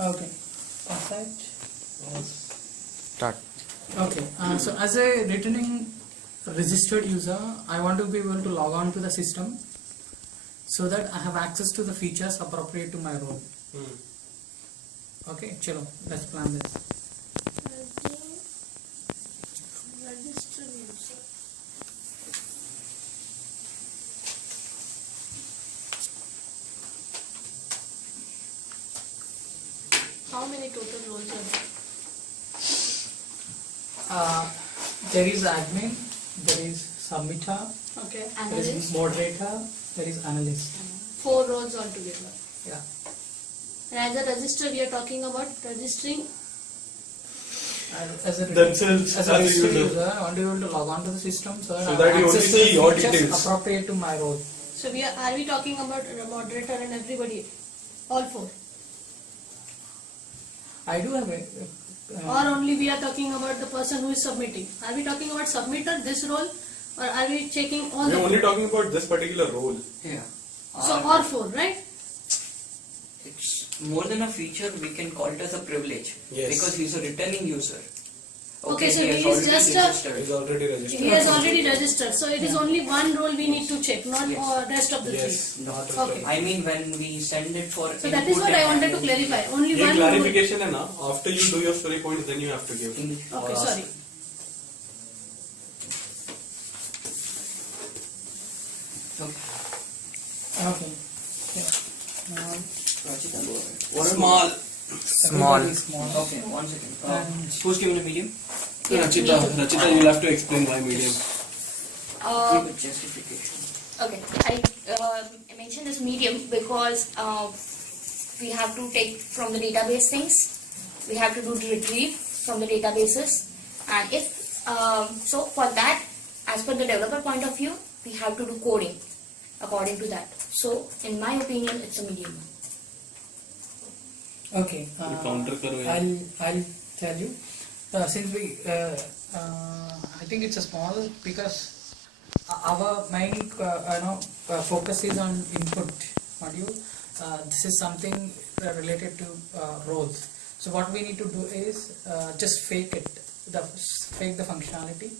Okay. Perfect. Start. Okay. So as a returning registered user, I want to be able to log on to the system so that I have access to the features appropriate to my role. Okay, chalo, let's plan this. Registered user. How many total roles are there? There is admin, there is submitter, Okay. there is Analyst. moderator, there is analyst. 4 roles altogether. Yeah. And as a register, we are talking about registering. As a Themselves as a as a registered user. user, I want to be able to log on to the system so that So I that have you only access to see your features details. appropriate to my role. So are we talking about a moderator and everybody? All 4? I do have a. Or only we are talking about the person who is submitting? Are we talking about submitter, this role? Or are we checking all We're the only talking about this particular role. Yeah. So all 4, right? It's more than a feature, we can call it as a privilege. Yes. Because he's a returning user. Okay, so he he has is already just a- registered. Is already registered. He has already registered. So it is only one role we need to check, not Yes. rest of the Yes. three. Not Okay. I mean, when we send it for So that is what I wanted to clarify. Only ये one role. clarification है ना. After you do your story points, then you have to give. Okay, sorry. Okay. Yeah. Small. Small. Everybody is small. Okay, 1 second. And- Who's given a medium? Yeah, Rachita, you'll have to explain why medium. Give a justification. Okay, I mentioned this medium because we have to take from the database things. We have to do the retrieve from the databases, and if so, for that, as per the developer point of view, we have to do coding according to that. So, in my opinion, it's a medium. Okay. counter करो यार. I'll tell you. Since we, I think it's a small because our main focus is on input module. This is something related to roles. So what we need to do is just fake the functionality,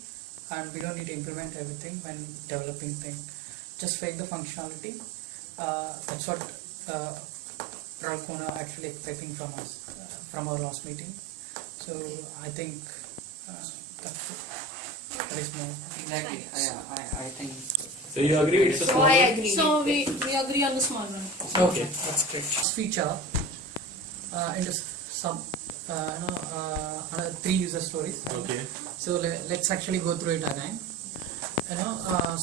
and we don't need to implement everything when developing thing. Just fake the functionality. That's what Ralcona actually expecting from us from our last meeting. So I think that is more. Exactly. I think. So you agree it's a So small I one? agree. So we agree on the small one. Okay, that's great. This feature into some another 3 user stories. Okay. So let's actually go through it again.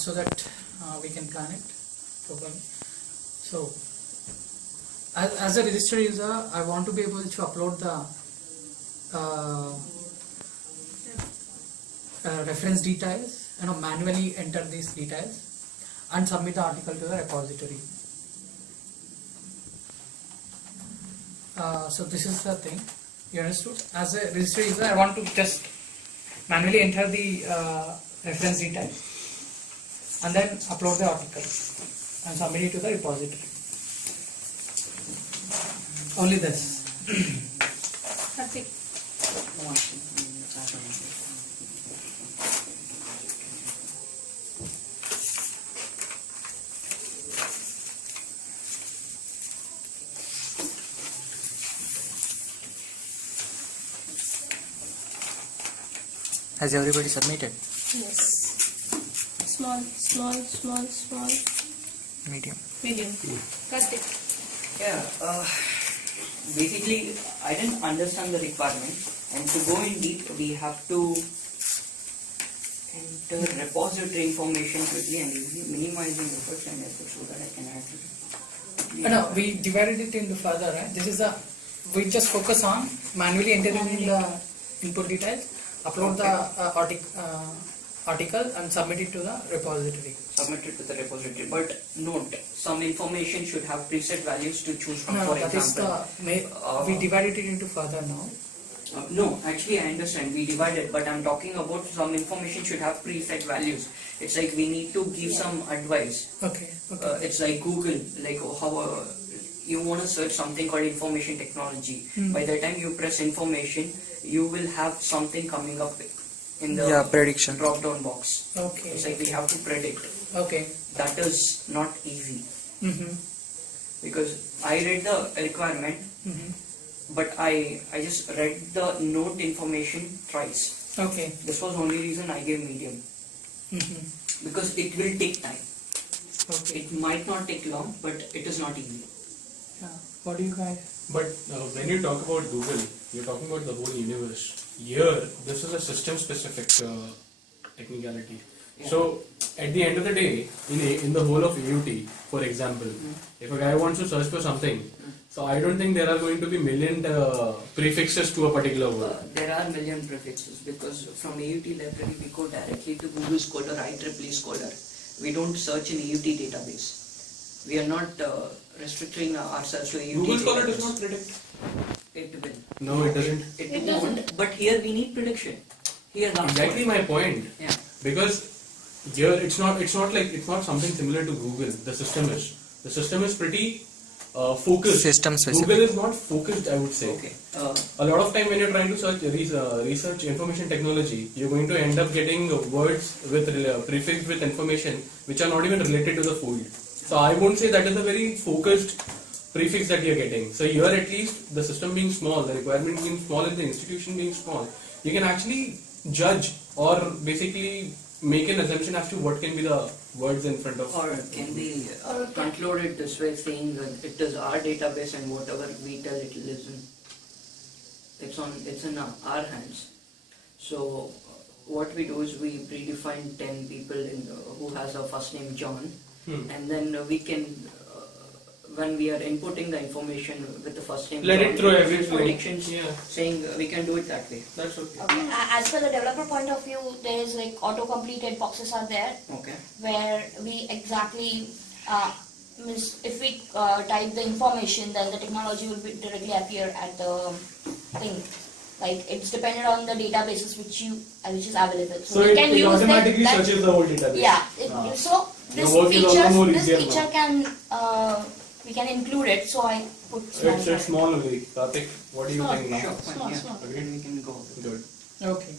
So that we can plan it properly. So as a registered user, I want to be able to upload the reference details, manually enter these details and submit the article to the repository. So this is the thing, you understood? As a registered user, I want to just manually enter the reference details and then upload the article and submit it to the repository. Only this. Perfect. Has everybody submitted? Yes. Small, Medium. medium. Kartik. Yeah, basically, I didn't understand the requirement, and to go in deep, we have to enter repository information quickly and easily, minimizing efforts and efforts so that I can actually. No, we divided it into further, right? This is we just focus on manually entering the input details, upload the article and submit it to the repository. Submitted to the repository, but note, some information should have preset values to choose from. No, For that is example, we divided it into further now. No, actually I understand, we divided, but I'm talking about some information should have preset values. It's like we need to give some advice. Okay. It's like Google, like how you want to search something called information technology. Hmm. By the time you press information, you will have something coming up in the Yeah, prediction. drop down box. Okay. It's like we have to predict. Okay. That is not easy Mm-hmm. because I read the requirement, Mm-hmm. but I just read the note information thrice. Okay. This was the only reason I gave medium, Mm-hmm. because it will take time. Okay. It might not take long, but it is not easy. Yeah. What do you guys? But when you talk about Google, you're talking about the whole universe. Here, this is a system-specific technicality. Yeah. So, at the end of the day, in the whole of AUT, for example, if a guy wants to search for something, so I don't think there are going to be million prefixes to a particular word. There are million prefixes because from AUT library we go directly to Google Scholar, IEEE Scholar. We don't search in AUT database. We are not restricting ourselves to AUT Google Scholar database. does not predict. It will. No, it doesn't. It It won't. doesn't. But here we need prediction. Here that's Exactly what- my point. Yeah. Because here it's not something similar to Google. The system is pretty focused. System specific. Google is not focused, I would say. Okay. A lot of time when you're trying to search research information technology, you're going to end up getting words with prefixed with information which are not even related to the field. So I won't say that is a very focused prefix that you're getting. So here at least the system being small, the requirement being small, and the institution being small, you can actually judge or basically make an assumption as to what can be the words in front of. Or can we conclude it this way, saying that it is our database and whatever we tell it will listen. It's in our hands. So what we do is we predefine 10 people who has a first name John, and then we can when we are inputting the information with the first name Let John, it throw we every give flow. predictions, Yeah. saying we can do it that way. That's okay. Okay. As per the developer point of view, there is like auto-completed boxes are there Okay. where we exactly means if we type the information, then the technology will be directly appear at the thing. Like it's dependent on the databases which is available. So we it, can it use automatically that. searches the whole database. Yeah. Ah. So Your work is also more this easier feature now. can we can include it. So I put small. It's small only. Karthik, what do you Small. think now? Sure. Fine. Small, Yeah. small. Then we can go. Good. Okay.